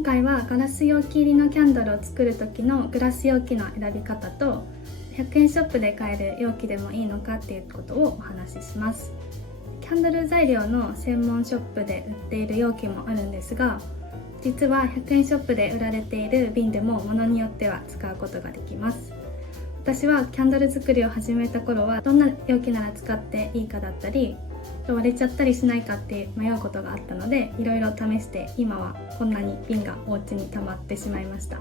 今回はガラス容器入りのキャンドルを作る時のグラス容器の選び方と、100円ショップで買える容器でもいいのかっていうことをお話しします。キャンドル材料の専門ショップで売っている容器もあるんですが、実は100円ショップで売られている瓶でも物によっては使うことができます。私はキャンドル作りを始めた頃はどんな容器なら使っていいかだったり、割れちゃったりしないかって迷うことがあったので、いろいろ試して今はこんなに瓶がお家に溜まってしまいました。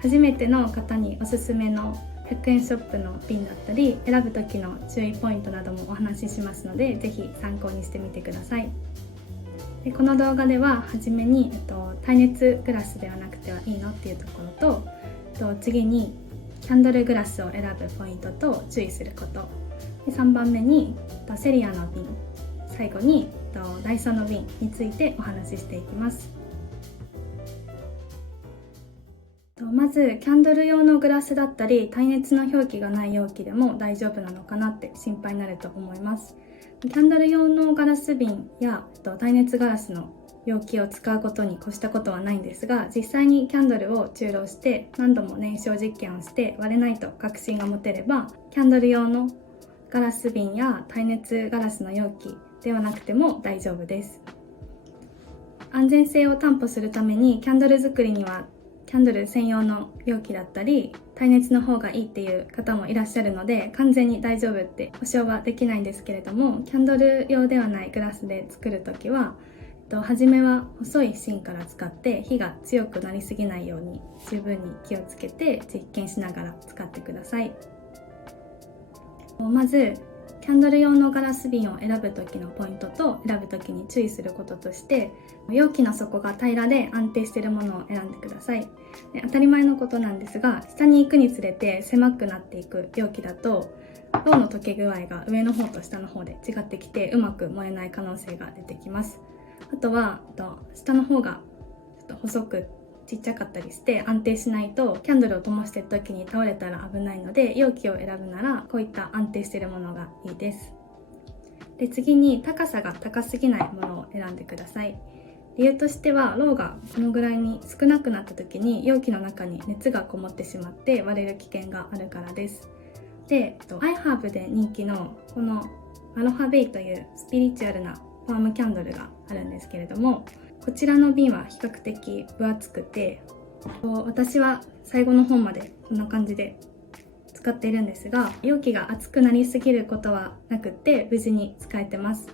初めての方におすすめの100円ショップの瓶だったり、選ぶ時の注意ポイントなどもお話ししますので、ぜひ参考にしてみてください。でこの動画では初めに、耐熱グラスではなくてはいいのっていうところと、次にキャンドルグラスを選ぶポイントと注意すること、で3番目にセリアの瓶、最後にダイソーの瓶についてお話ししていきます。まずキャンドル用のグラスだったり耐熱の表記がない容器でも大丈夫なのかなって心配になると思います。キャンドル用のガラス瓶や耐熱ガラスの容器を使うことに越したことはないんですが、実際にキャンドルを注漏して何度も燃焼実験をして割れないと確信が持てれば、キャンドル用のガラス瓶や耐熱ガラスの容器ではなくても大丈夫です。安全性を担保するためにキャンドル作りにはキャンドル専用の容器だったり耐熱の方がいいっていう方もいらっしゃるので、完全に大丈夫って保証はできないんですけれども、キャンドル用ではないグラスで作るときは初めは細い芯から使って火が強くなりすぎないように十分に気をつけて実験しながら使ってください。まずキャンドル用のガラス瓶を選ぶ時のポイントと選ぶ時に注意することとして、容器の底が平らで安定しているものを選んでください。で当たり前のことなんですが、下に行くにつれて狭くなっていく容器だとろうの溶け具合が上の方と下の方で違ってきてうまく燃えない可能性が出てきます。あとは下の方がちょっと細くちっちゃかったりして安定しないとキャンドルを灯している時に倒れたら危ないので、容器を選ぶならこういった安定しているものがいいです。で次に高さが高すぎないものを選んでください。理由としては、ろうがこのぐらいに少なくなった時に容器の中に熱がこもってしまって割れる危険があるからです。で、iHerb で人気のこのアロハベイというスピリチュアルなファームキャンドルがあるんですけれども、こちらの瓶は比較的分厚くて、私は最後の方までこんな感じで使っているんですが、容器が熱くなりすぎることはなくって無事に使えてます。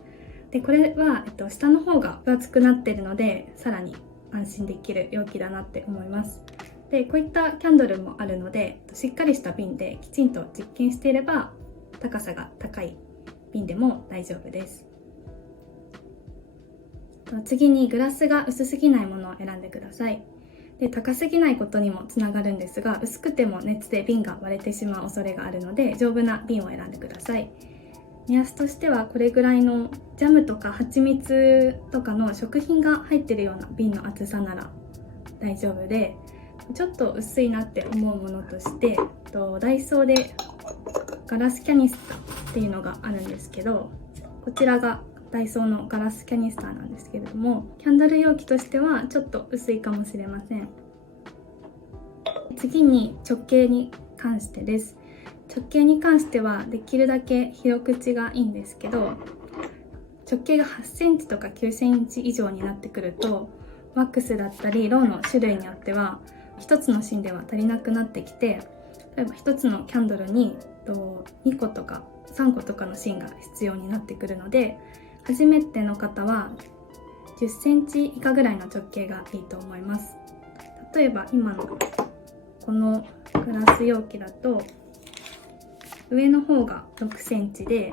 でこれは、下の方が分厚くなっているのでさらに安心できる容器だなって思います。でこういったキャンドルもあるので、しっかりした瓶できちんと実験していれば高さが高い瓶でも大丈夫です。次にグラスが薄すぎないものを選んでください。で高すぎないことにもつながるんですが、薄くても熱で瓶が割れてしまう恐れがあるので、丈夫な瓶を選んでください。目安としてはこれぐらいのジャムとか蜂蜜とかの食品が入っているような瓶の厚さなら大丈夫で、ちょっと薄いなって思うものとして、ダイソーでガラスキャニスタっていうのがあるんですけど、こちらがダイソーのガラスキャニスターなんですけれども、キャンドル容器としてはちょっと薄いかもしれません。次に直径に関してです。直径に関してはできるだけ広口がいいんですけど、直径が8センチとか9センチ以上になってくると、ワックスだったりろうの種類によっては1つの芯では足りなくなってきて、例えば1つのキャンドルに2個とか3個とかの芯が必要になってくるので、初めての方は10センチ以下ぐらいの直径がいいと思います。例えば今のこのグラス容器だと上の方が6センチで、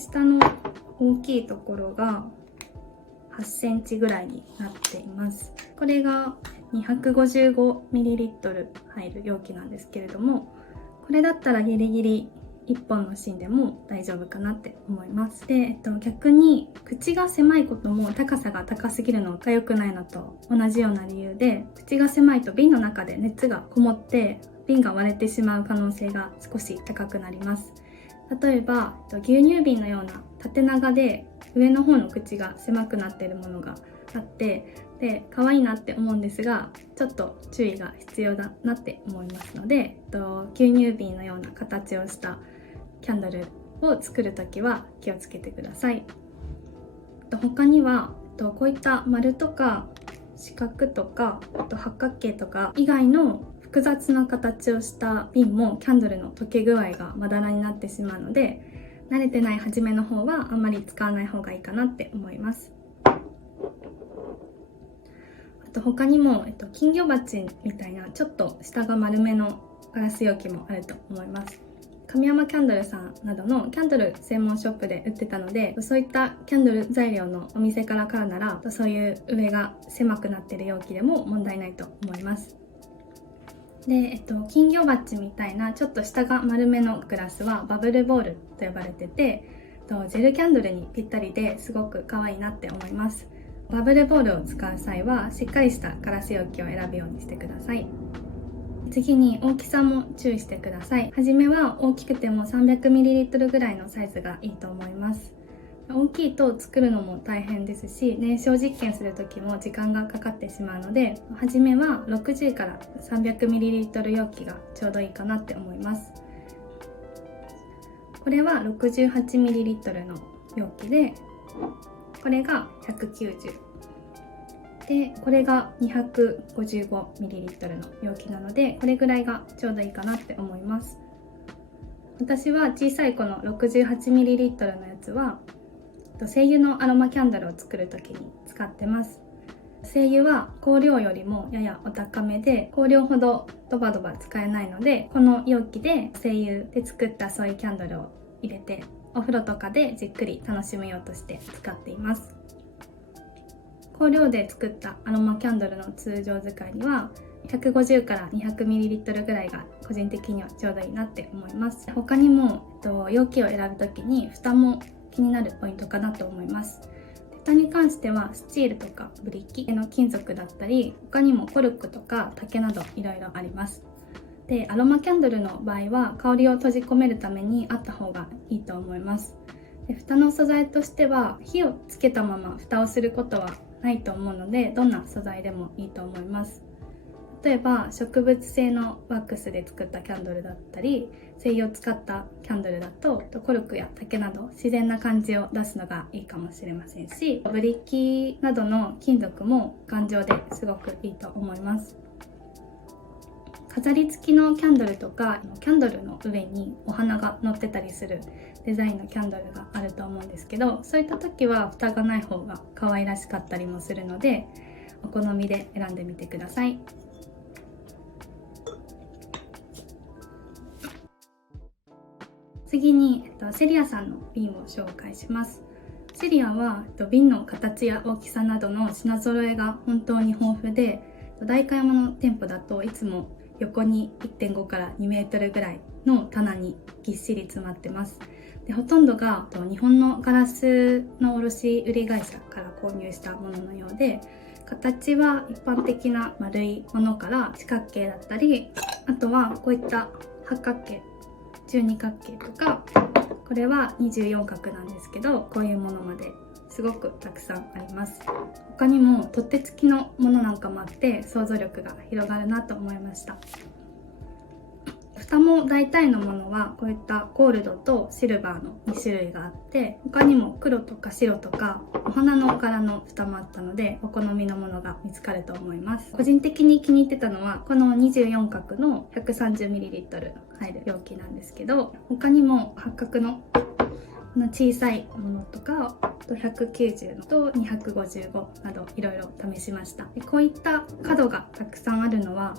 下の大きいところが8センチぐらいになっています。これが 255ml 入る容器なんですけれども、これだったらギリギリ1本の芯でも大丈夫かなって思います。で、逆に口が狭いことも高さが高すぎるのが良くないのと同じような理由で、口が狭いと瓶の中で熱がこもって瓶が割れてしまう可能性が少し高くなります。例えば牛乳瓶のような縦長で上の方の口が狭くなっているものがあって、で可愛いなって思うんですが、ちょっと注意が必要だなって思いますので、吸入瓶のような形をしたキャンドルを作るときは気をつけてください。他にはこういった丸とか四角とか八角形とか以外の複雑な形をした瓶もキャンドルの溶け具合がまだらになってしまうので、慣れてない初めの方はあんまり使わない方がいいかなって思います。他にも、金魚鉢みたいなちょっと下が丸めのガラス容器もあると思います。神山キャンドルさんなどのキャンドル専門ショップで売ってたので、そういったキャンドル材料のお店から買うなら、そういう上が狭くなっている容器でも問題ないと思います。で、金魚鉢みたいなちょっと下が丸めのグラスはバブルボールと呼ばれてて、ジェルキャンドルにぴったりですごく可愛いなって思います。バブルボールを使う際はしっかりしたガラス容器を選ぶようにしてください。次に大きさも注意してください。はじめは大きくても 300ml ぐらいのサイズがいいと思います。大きいと作るのも大変ですし、燃焼実験する時も時間がかかってしまうので、はじめは60から 300ml 容器がちょうどいいかなって思います。これは 68ml の容器で、これが190で、これが 255ml の容器なので、これぐらいがちょうどいいかなって思います。私は小さいこの 68ml のやつは精油のアロマキャンドルを作るときに使ってます。精油は香料よりもややお高めで、香料ほどドバドバ使えないので、この容器で精油で作ったソイキャンドルを入れて、お風呂とかでじっくり楽しむようとして使っています。香料で作ったアロマキャンドルの通常使いには150から 200ml ぐらいが個人的にはちょうどいいなって思います。他にも容器を選ぶときに蓋も気になるポイントかなと思います。蓋に関してはスチールとかブリキの金属だったり、他にもコルクとか竹などいろいろあります。で、アロマキャンドルの場合は香りを閉じ込めるためにあった方がいいと思います。で、蓋の素材としては火をつけたまま蓋をすることはないと思うので、どんな素材でもいいと思います。例えば植物性のワックスで作ったキャンドルだったり、精油を使ったキャンドルだとコルクや竹など自然な感じを出すのがいいかもしれませんし、ブリキなどの金属も頑丈ですごくいいと思います。飾り付きのキャンドルとか、キャンドルの上にお花が乗ってたりするデザインのキャンドルがあると思うんですけど、そういった時は蓋がない方が可愛らしかったりもするので、お好みで選んでみてください。次にセリアさんの瓶を紹介します。セリアは瓶の形や大きさなどの品揃えが本当に豊富で、代官山の店舗だといつも横に 1.5 から2メートルぐらいの棚にぎっしり詰まってます。で、ほとんどが日本のガラスの卸売会社から購入したもののようで、形は一般的な丸いものから四角形だったり、あとはこういった八角形、12角形とか、これは24角なんですけど、こういうものまですごくたくさんあります。他にも取っ手付きのものなんかもあって想像力が広がるなと思いました。蓋も大体のものはこういったゴールドとシルバーの2種類があって、他にも黒とか白とかお花の柄の蓋もあったので、お好みのものが見つかると思います。個人的に気に入ってたのはこの24角の 130ml 入る容器なんですけど、他にも八角の小さいものとか190のと255などいろいろ試しました。で、こういった角がたくさんあるのは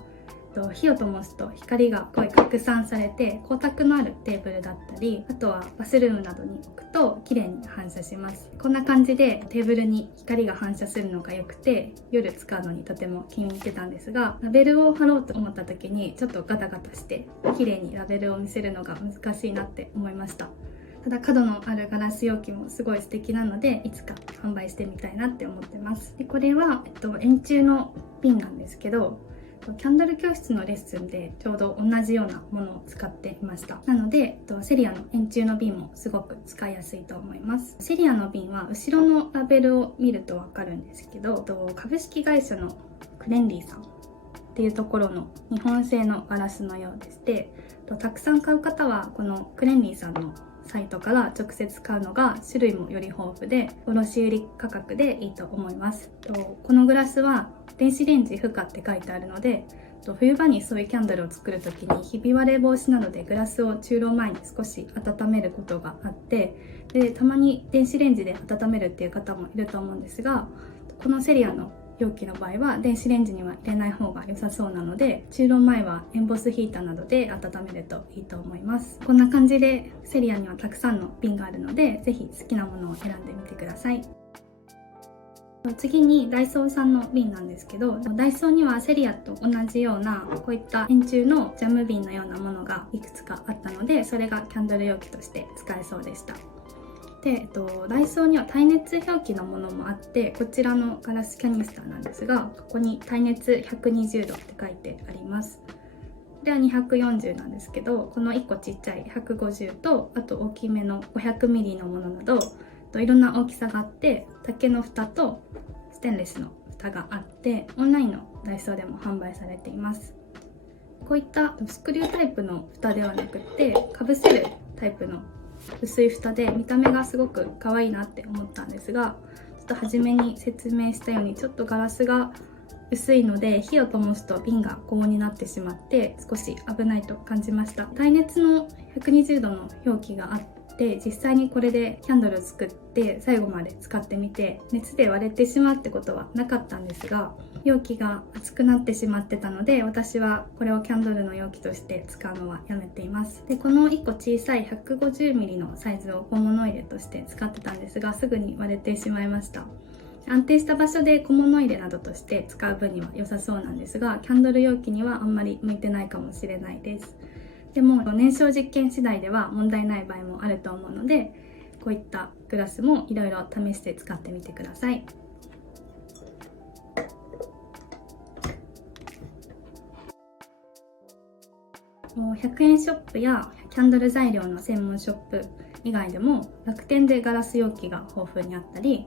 火を灯すと光がこう拡散されて光沢のあるテーブルだったり、あとはバスルームなどに置くと綺麗に反射します。こんな感じでテーブルに光が反射するのが良くて、夜使うのにとても気に入ってたんですが、ラベルを貼ろうと思った時にちょっとガタガタして綺麗にラベルを見せるのが難しいなって思いました。ただ角のあるガラス容器もすごい素敵なので、いつか販売してみたいなって思ってます。で、これは、円柱の瓶なんですけど、キャンドル教室のレッスンでちょうど同じようなものを使っていました。なのでセリアの円柱の瓶もすごく使いやすいと思います。セリアの瓶は後ろのラベルを見るとわかるんですけど、株式会社のクレンリーさんっていうところの日本製のガラスのようでして、たくさん買う方はこのクレンリーさんのサイトから直接買うのが種類もより豊富で卸売価格でいいと思います。このグラスは電子レンジ不可って書いてあるので、冬場にそういうキャンドルを作る時にひび割れ防止なのでグラスを中炉前に少し温めることがあって、でたまに電子レンジで温めるっていう方もいると思うんですが、このセリアの容器の場合は電子レンジには入れない方が良さそうなので、中炉前はエンボスヒーターなどで温めるといいと思います。こんな感じでセリアにはたくさんの瓶があるので、ぜひ好きなものを選んでみてください。次にダイソーさんの瓶なんですけど、ダイソーにはセリアと同じようなこういった円柱のジャム瓶のようなものがいくつかあったので、それがキャンドル容器として使えそうでした。で、ダイソーには耐熱表記のものもあって、こちらのガラスキャニスターなんですが、ここに耐熱120度って書いてあります。これは240なんですけど、この1個ちっちゃい150と、あと大きめの 500ml のものなどいろんな大きさがあって、竹の蓋とステンレスの蓋があって、オンラインのダイソーでも販売されています。こういったスクリュータイプの蓋ではなくて、かぶせるタイプの薄い蓋で見た目がすごく可愛いなって思ったんですが、ちょっと初めに説明したようにちょっとガラスが薄いので、火を灯すと瓶が高温になってしまって少し危ないと感じました。耐熱の120度の容器があって、実際にこれでキャンドルを作って最後まで使ってみて、熱で割れてしまうってことはなかったんですが、容器が熱くなってしまってたので、私はこれをキャンドルの容器として使うのはやめています。で、この1個小さい 150ml のサイズを小物入れとして使ってたんですが、すぐに割れてしまいました。安定した場所で小物入れなどとして使う分には良さそうなんですが、キャンドル容器にはあんまり向いてないかもしれないです。でも燃焼実験次第では問題ない場合もあると思うので、こういったグラスもいろいろ試して使ってみてください。100円ショップやキャンドル材料の専門ショップ以外でも楽天でガラス容器が豊富にあったり、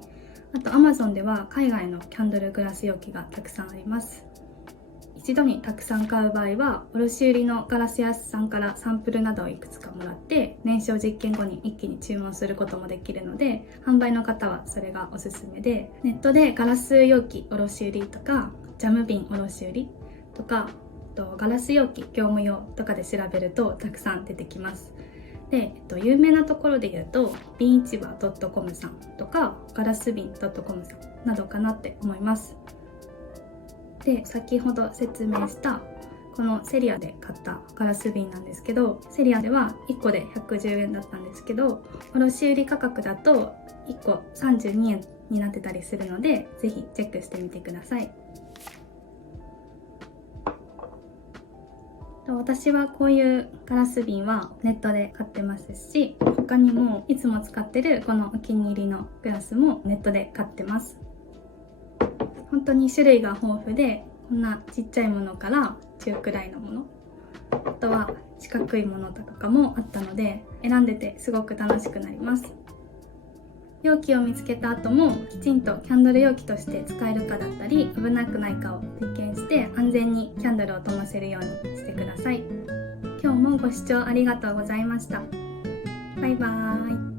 あと Amazon では海外のキャンドルグラス容器がたくさんあります。一度にたくさん買う場合は卸売のガラス屋さんからサンプルなどをいくつかもらって燃焼実験後に一気に注文することもできるので、販売の方はそれがおすすめで、ネットでガラス容器卸売とかジャム瓶卸売とかガラス容器業務用とかで調べるとたくさん出てきます。で、有名なところで言うと瓶市場 .com さんとかガラス瓶 .com さんなどかなって思います。で、先ほど説明したこのセリアで買ったガラス瓶なんですけど、セリアでは1個で110円だったんですけど、卸売価格だと1個32円になってたりするので、ぜひチェックしてみてください。私はこういうガラス瓶はネットで買ってますし、他にもいつも使ってるこのお気に入りのグラスもネットで買ってます。本当に種類が豊富で、こんなちっちゃいものから中くらいのもの、あとは四角いものとかもあったので、選んでてすごく楽しくなります。容器を見つけた後もきちんとキャンドル容器として使えるかだったり、危なくないかを実験して安全にキャンドルを灯せるようにしてください。今日もご視聴ありがとうございました。バイバーイ。